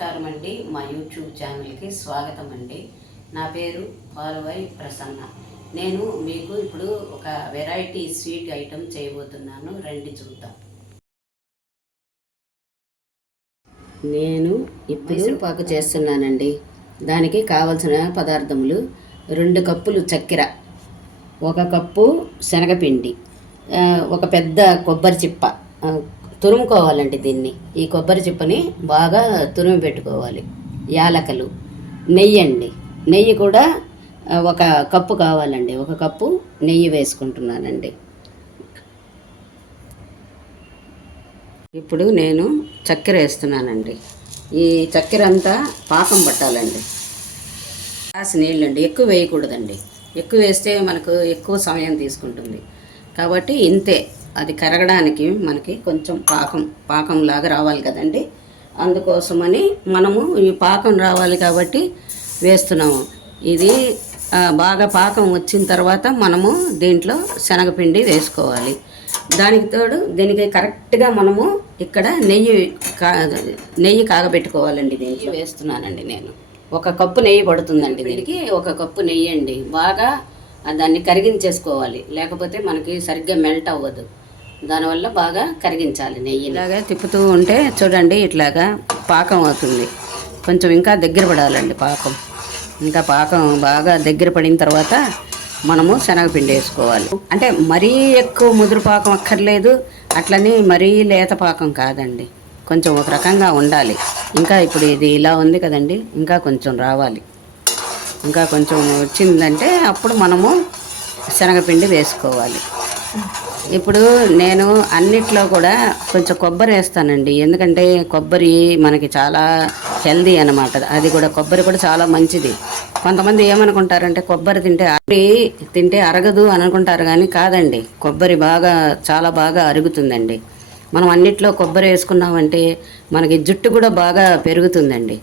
నమస్కారం అండి. మా యూట్యూబ్ ఛానల్కి స్వాగతం అండి. నా పేరు పాలువై ప్రసన్న. నేను మీకు ఇప్పుడు ఒక వెరైటీ స్వీట్ ఐటెం చేయబోతున్నాను. రండి చూద్దాం. నేను ఇప్పుడు మైసూరుపాకు చేస్తున్నానండి. దానికి కావలసిన పదార్థములు 2 కప్పులు చక్కెర, 1 కప్పు శనగపిండి, ఒక పెద్ద కొబ్బరి చిప్ప తురుముకోవాలండి. దీన్ని ఈ కొబ్బరి చిప్పని బాగా తురిమి పెట్టుకోవాలి. యాలకలు, నెయ్యి అండి. నెయ్యి కూడా 1 కప్పు కావాలండి. 1 కప్పు నెయ్యి వేసుకుంటున్నానండి. ఇప్పుడు నేను చక్కెర వేస్తున్నానండి. ఈ చక్కెర అంతా పాకం పట్టాలండి. గ్లాస్ నీళ్ళండి, ఎక్కువ వేయకూడదండి. ఎక్కువ వేస్తే మనకు ఎక్కువ సమయం తీసుకుంటుంది. కాబట్టి ఇంతే. అది కరగడానికి మనకి కొంచెం పాకంలాగా రావాలి కదండి. అందుకోసమని మనము ఈ పాకం రావాలి కాబట్టి వేస్తున్నాము. ఇది బాగా పాకం వచ్చిన తర్వాత మనము దీంట్లో శనగపిండి వేసుకోవాలి. దానికి తోడు దీనికి కరెక్ట్గా మనము ఇక్కడ నెయ్యి కాగబెట్టుకోవాలండి. దీనికి వేస్తున్నానండి నేను. 1 కప్పు నెయ్యి పడుతుందండి. దీనికి 1 కప్పు నెయ్యి అండి. బాగా దాన్ని కరిగించేసుకోవాలి, లేకపోతే మనకి సరిగ్గా మెల్ట్ అవ్వదు. దానివల్ల బాగా కరిగించాలి నెయ్యి. ఇలాగా తిప్పుతూ ఉంటే చూడండి ఇట్లాగా పాకం అవుతుంది. కొంచెం ఇంకా దగ్గర పడాలండి పాకం. ఇంకా పాకం బాగా దగ్గర పడిన తర్వాత మనము శనగపిండి వేసుకోవాలి. అంటే మరీ ఎక్కువ ముదురు పాకం అక్కర్లేదు, అట్లని మరీ లేత పాకం కాదండి. కొంచెం ఒక రకంగా ఉండాలి. ఇంకా ఇప్పుడు ఇది ఇలా ఉంది కదండి, ఇంకా కొంచెం రావాలి. ఇంకా కొంచెం వచ్చిందంటే అప్పుడు మనము శనగపిండి వేసుకోవాలి. ఇప్పుడు నేను అన్నిట్లో కూడా కొంచెం కొబ్బరి వేస్తానండి. ఎందుకంటే కొబ్బరి మనకి చాలా హెల్దీ అన్నమాట. అది కూడా కొబ్బరి కూడా చాలా మంచిది. కొంతమంది ఏమనుకుంటారంటే కొబ్బరి తింటే అరగదు అని అనుకుంటారు, కానీ కాదండి. కొబ్బరి చాలా బాగా అరుగుతుందండి. మనం అన్నిట్లో కొబ్బరి వేసుకున్నామంటే మనకి జుట్టు కూడా బాగా పెరుగుతుందండి.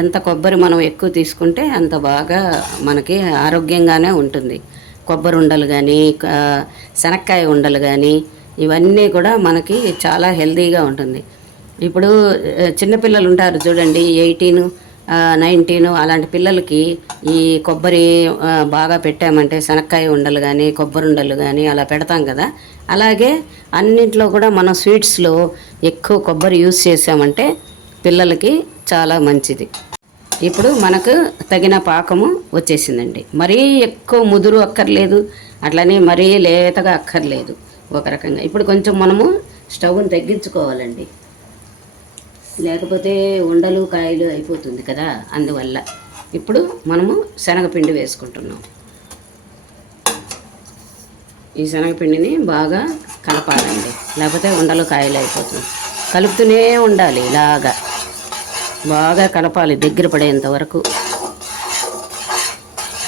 ఎంత కొబ్బరి మనం ఎక్కువ తీసుకుంటే అంత బాగా మనకి ఆరోగ్యంగానే ఉంటుంది. కొబ్బరి ఉండలు కానీ, శనక్కాయ ఉండలు కానీ, ఇవన్నీ కూడా మనకి చాలా హెల్తీగా ఉంటుంది. ఇప్పుడు చిన్నపిల్లలు ఉంటారు చూడండి, 18, 19 అలాంటి పిల్లలకి ఈ కొబ్బరి బాగా పెట్టామంటే శనక్కాయ ఉండలు కానీ, కొబ్బరి ఉండలు కానీ అలా పెడతాం కదా. అలాగే అన్నింట్లో కూడా మనం స్వీట్స్లో ఎక్కువ కొబ్బరి యూజ్ చేసామంటే పిల్లలకి చాలా మంచిది. ఇప్పుడు మనకు తగిన పాకము వచ్చేసిందండి. మరీ ఎక్కువ ముదురు అక్కర్లేదు, అట్లనే మరీ లేతగా అక్కర్లేదు. ఒక రకంగా ఇప్పుడు కొంచెం మనము స్టవ్ని తగ్గించుకోవాలండి, లేకపోతే ఉండలు కాయలు అయిపోతుంది కదా. అందువల్ల ఇప్పుడు మనము శనగపిండి వేసుకుంటున్నాం. ఈ శనగపిండిని బాగా కలపాలండి, లేకపోతే ఉండలు కాయలు అయిపోతుంది. కలుపుతూనే ఉండాలి, ఇలాగా బాగా కలపాలి దగ్గర పడేంత వరకు.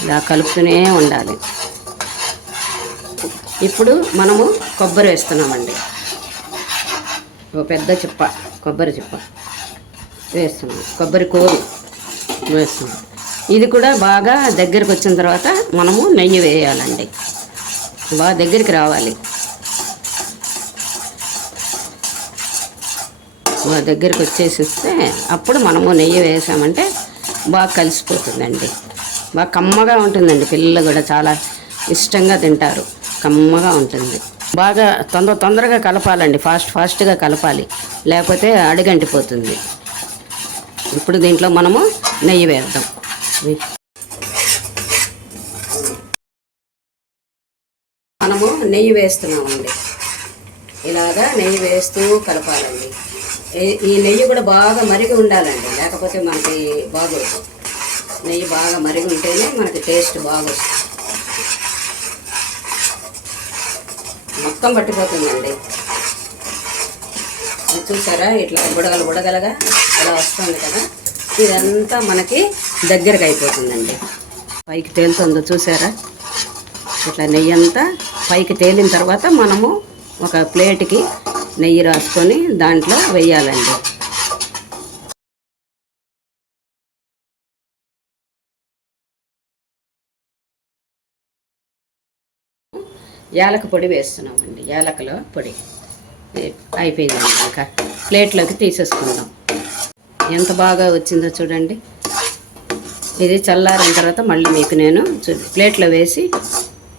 ఇలా కలుపుతూనే ఉండాలి. ఇప్పుడు మనము కొబ్బరి వేస్తున్నామండి. ఒక పెద్ద కొబ్బరి చిప్ప వేస్తున్నాం. కొబ్బరి కోరు వేస్తున్నాం. ఇది కూడా బాగా దగ్గరికి వచ్చిన తర్వాత మనము నెయ్యి వేయాలండి. బాగా దగ్గరికి రావాలి. దగ్గరికి వచ్చేసిస్తే అప్పుడు మనము నెయ్యి వేసామంటే బాగా కలిసిపోతుందండి. బాగా కమ్మగా ఉంటుందండి. పిల్లలు కూడా చాలా ఇష్టంగా తింటారు. కమ్మగా ఉంటుంది. బాగా తొందరగా కలపాలండి. ఫాస్ట్గా కలపాలి, లేకపోతే అడుగంటిపోతుంది. ఇప్పుడు దీంట్లో మనము నెయ్యి వేద్దాం. మనము నెయ్యి వేస్తున్నామండి. ఇలాగా నెయ్యి వేస్తూ కలపాలండి. ఈ నెయ్యి కూడా బాగా మరిగి ఉండాలండి, లేకపోతే మనకి బాగోదు. నెయ్యి బాగా మరిగి ఉంటేనే మనకి టేస్ట్ బాగొస్తుంది. మొత్తం పట్టిపోతుందండి. చూసారా ఇట్లా బుడగలుగా అలా వస్తుంది కదా. ఇదంతా మనకి దగ్గరకు అయిపోతుందండి. పైకి తేలుతుందో చూసారా. ఇట్లా నెయ్యి అంతా పైకి తేలిన తర్వాత మనము ఒక ప్లేట్కి నెయ్యి రాసుకొని దాంట్లో వేయాలండి. యాలక పొడి వేస్తున్నామండి. యాలకల పొడి అయిపోయిందండి. ఇంకా ప్లేట్లోకి తీసేసుకుందాం. ఎంత బాగా వచ్చిందో చూడండి. ఇది చల్లారిన తర్వాత మళ్ళీ మీకు నేను ప్లేట్లో వేసి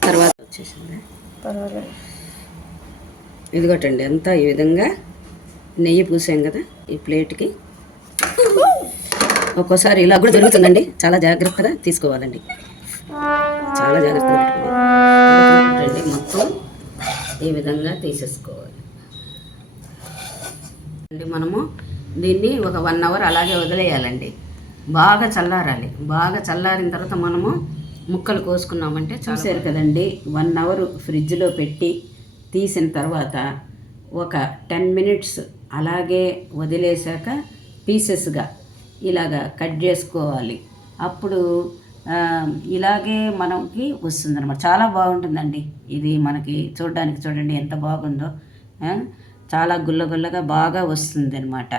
తర్వాత వచ్చేసింది. ఇదిగోటండి అంతా ఈ విధంగా నెయ్యి పూసాం కదా ఈ ప్లేట్కి. ఒక్కోసారి ఇలా కూడా జరుగుతుందండి, చాలా జాగ్రత్తగా తీసుకోవాలండి, చాలా జాగ్రత్తగా పెట్టుకోవాలి. మొత్తం ఈ విధంగా తీసేసుకోవాలి అండి. మనము దీన్ని ఒక 1 అవర్ అలాగే వదిలేయాలండి, బాగా చల్లారాలి. బాగా చల్లారిన తర్వాత మనము ముక్కలు కోసుకున్నామంటే చూసారు కదండి. 1 అవర్ ఫ్రిడ్జ్లో పెట్టి తీసిన తర్వాత ఒక 10 మినిట్స్ అలాగే వదిలేసాక పీసెస్గా ఇలాగా కట్ చేసుకోవాలి. అప్పుడు ఇలాగే మనకి వస్తుందన్నమాట. చాలా బాగుంటుందండి ఇది. మనకి చూడడానికి చూడండి ఎంత బాగుందో, చాలా గుల్లగుల్లగా బాగా వస్తుంది అనమాట.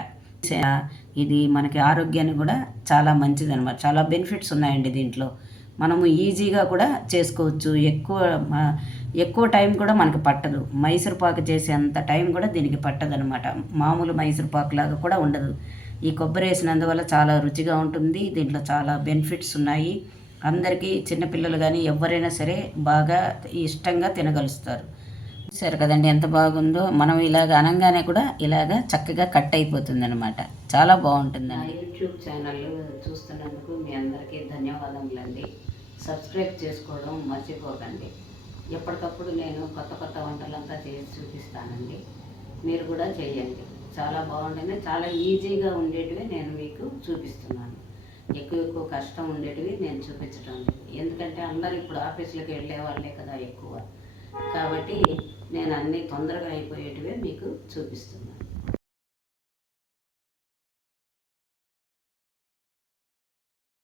ఇది మనకి ఆరోగ్యానికి కూడా చాలా మంచిదన్నమాట. చాలా బెనిఫిట్స్ ఉన్నాయండి దీంట్లో. మనము ఈజీగా కూడా చేసుకోవచ్చు. ఎక్కువ టైం కూడా మనకు పట్టదు. మైసూర్పాకు చేసే అంత టైం కూడా దీనికి పట్టదనమాట. మామూలు మైసూర్పాకు లాగా కూడా ఉండదు. ఈ కొబ్బరి వేసినందువల్ల చాలా రుచిగా ఉంటుంది. దీంట్లో చాలా బెనిఫిట్స్ ఉన్నాయి. అందరికీ చిన్నపిల్లలు కానీ ఎవరైనా సరే బాగా ఇష్టంగా తినగలుస్తారు. సరే కదండి ఎంత బాగుందో. మనం ఇలాగ అనగానే కూడా ఇలాగ చక్కగా కట్ అయిపోతుంది అనమాట. చాలా బాగుంటుందండి. యూట్యూబ్ ఛానల్ చూస్తున్నందుకు మీ అందరికీ ధన్యవాదములండి. సబ్స్క్రైబ్ చేసుకోవడం మర్చిపోకండి. ఎప్పటికప్పుడు నేను కొత్త కొత్త వంటలంతా చేసి చూపిస్తానండి, మీరు కూడా చేయండి. చాలా బాగుంటుంది. చాలా ఈజీగా ఉండేటివి నేను మీకు చూపిస్తున్నాను. ఎక్కువ కష్టం ఉండేటివి నేను చూపించడం లేదు. ఎందుకంటే అందరూ ఇప్పుడు ఆఫీసులకు వెళ్ళే వాళ్ళే కదా ఎక్కువ, కాబట్టి నేను అన్నీ తొందరగా అయిపోయేటివే మీకు చూపిస్తున్నాను.